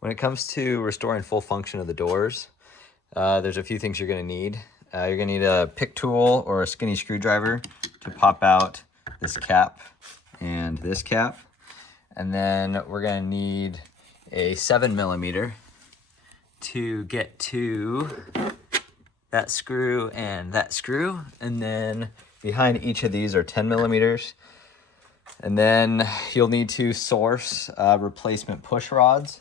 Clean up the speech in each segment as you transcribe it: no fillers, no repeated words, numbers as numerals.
When it comes to restoring full function of the doors, there's a few things you're going to need. You're going to need a pick tool or a skinny screwdriver to pop out this cap and this cap. And then we're going to need a 7mm to get to that screw and that screw. And then behind each of these are 10mm. And then you'll need to source replacement push rods.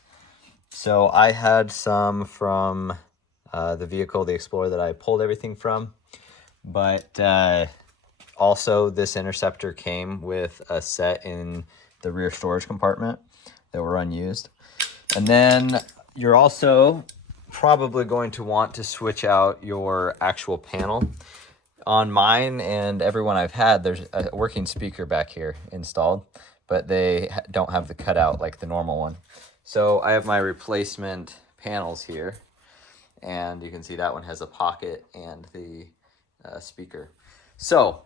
So I had some from the vehicle, the Explorer, that I pulled everything from. But also this Interceptor came with a set in the rear storage compartment that were unused. And then you're also probably going to want to switch out your actual panel. On mine and everyone I've had, there's a working speaker back here installed, but they don't have the cutout like the normal one. So I have my replacement panels here, and you can see that one has a pocket and the speaker. So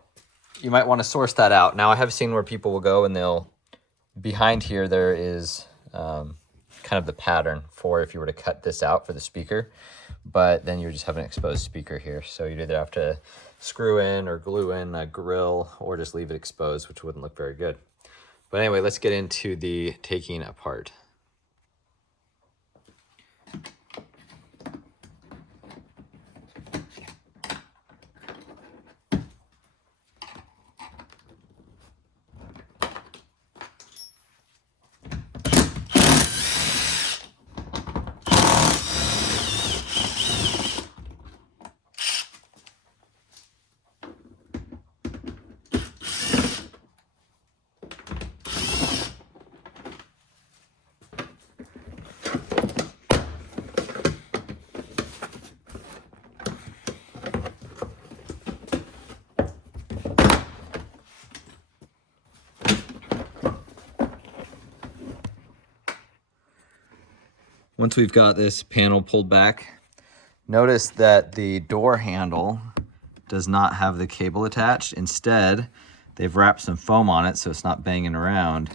you might want to source that out. Now I have seen where people will go and they'll, behind here there is kind of the pattern for if you were to cut this out for the speaker, but then you just have an exposed speaker here. So you'd either have to screw in or glue in a grill or just leave it exposed, which wouldn't look very good. But anyway, let's get into the taking apart. Once we've got this panel pulled back, notice that the door handle does not have the cable attached. Instead, they've wrapped some foam on it so it's not banging around,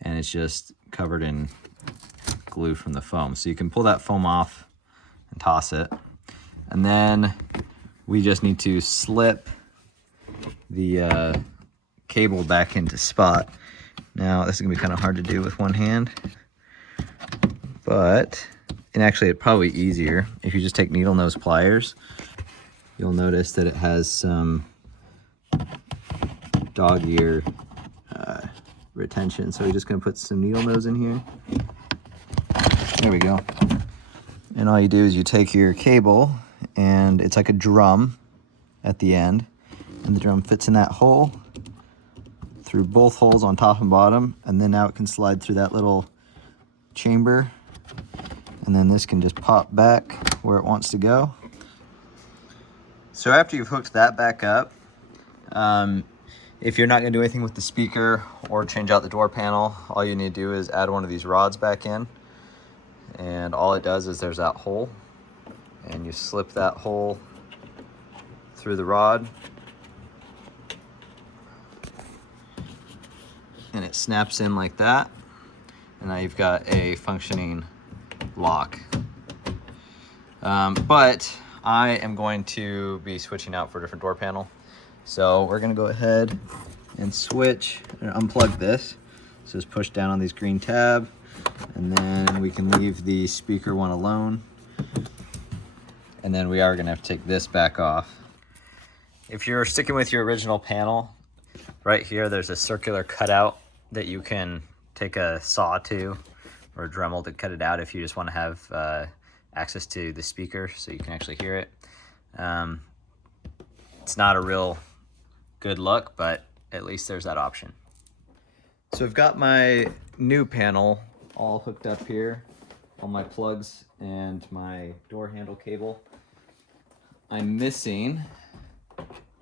and it's just covered in glue from the foam. So you can pull that foam off and toss it. And then we just need to slip the cable back into spot. Now, this is gonna be kind of hard to do with one hand, but, and actually it's probably easier if you just take needle nose pliers. You'll notice that it has some dog ear retention. So we're just gonna put some needle nose in here. There we go. And all you do is you take your cable, and it's like a drum at the end, and the drum fits in that hole through both holes on top and bottom, and then now it can slide through that little chamber, and then this can just pop back where it wants to go. So after you've hooked that back up, if you're not gonna do anything with the speaker or change out the door panel, all you need to do is add one of these rods back in, and all it does is there's that hole, and you slip that hole through the rod, and it snaps in like that, and now you've got a functioning lock. But I am going to be switching out for a different door panel. So we're gonna go ahead and switch and unplug this. So just push down on these green tab, and then we can leave the speaker one alone. And then we are gonna have to take this back off. If you're sticking with your original panel, right here there's a circular cutout that you can take a saw to or a Dremel to cut it out if you just want to have access to the speaker so you can actually hear it. It's not a real good look, but at least there's that option. So I've got my new panel all hooked up here, all my plugs and my door handle cable. I'm missing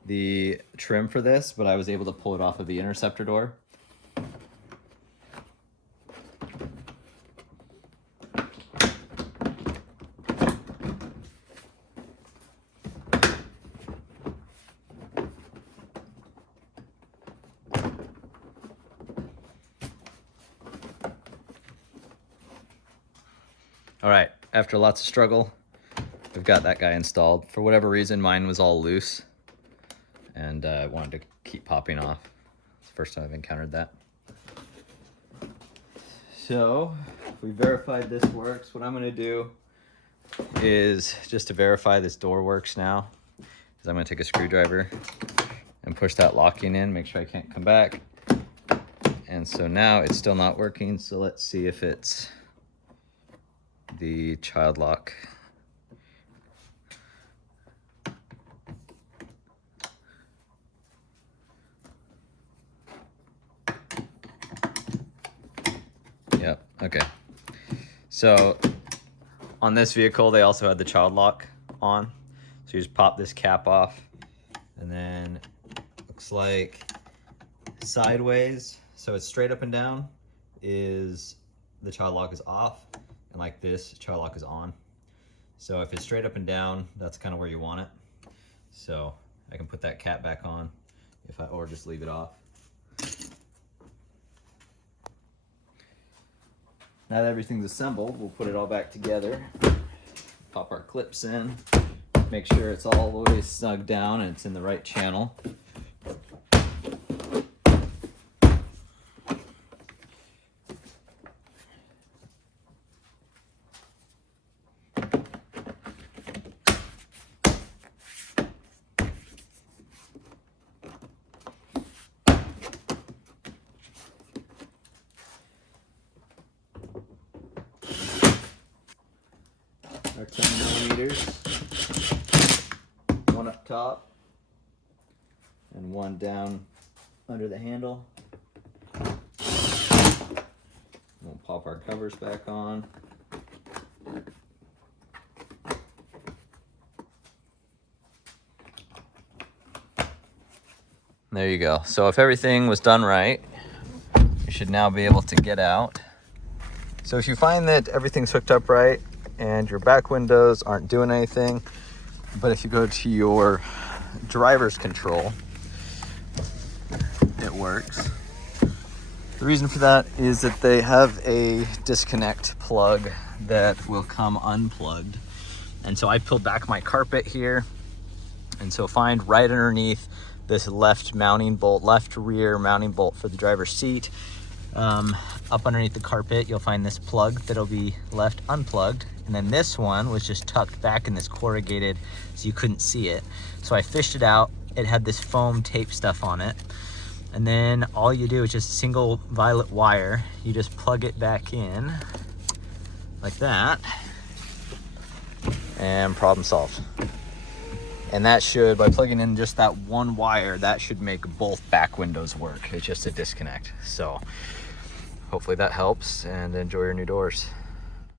the trim for this, but I was able to pull it off of the Interceptor door. All right, after lots of struggle, we've got that guy installed. For whatever reason, mine was all loose and I wanted to keep popping off. It's the first time I've encountered that. So we verified this works. What I'm gonna do is, just to verify this door works now, is I'm gonna take a screwdriver and push that locking in, make sure I can't come back. And so now it's still not working. So let's see if it's the child lock. Yep, okay. So on this vehicle, they also had the child lock on. So you just pop this cap off, and then looks like sideways, so it's straight up and down, is the child lock is off, and like this, child lock is on. So if it's straight up and down, that's kind of where you want it. So I can put that cap back on or just leave it off. Now that everything's assembled, we'll put it all back together. Pop our clips in, make sure it's all the way snug down and it's in the right channel. Our 10 millimeters, one up top and one down under the handle. We'll pop our covers back on. There you go. So if everything was done right, you should now be able to get out. So if you find that everything's hooked up right and your back windows aren't doing anything, but if you go to your driver's control, it works. The reason for that is that they have a disconnect plug that will come unplugged. And so I pulled back my carpet here, and so find right underneath this left rear mounting bolt for the driver's seat. Up underneath the carpet, you'll find this plug that'll be left unplugged. And then this one was just tucked back in this corrugated, so you couldn't see it. So I fished it out. It had this foam tape stuff on it. And then all you do is just a single violet wire. You just plug it back in like that, and problem solved. And that should, by plugging in just that one wire, that should make both back windows work. It's just a disconnect. So hopefully that helps, and enjoy your new doors.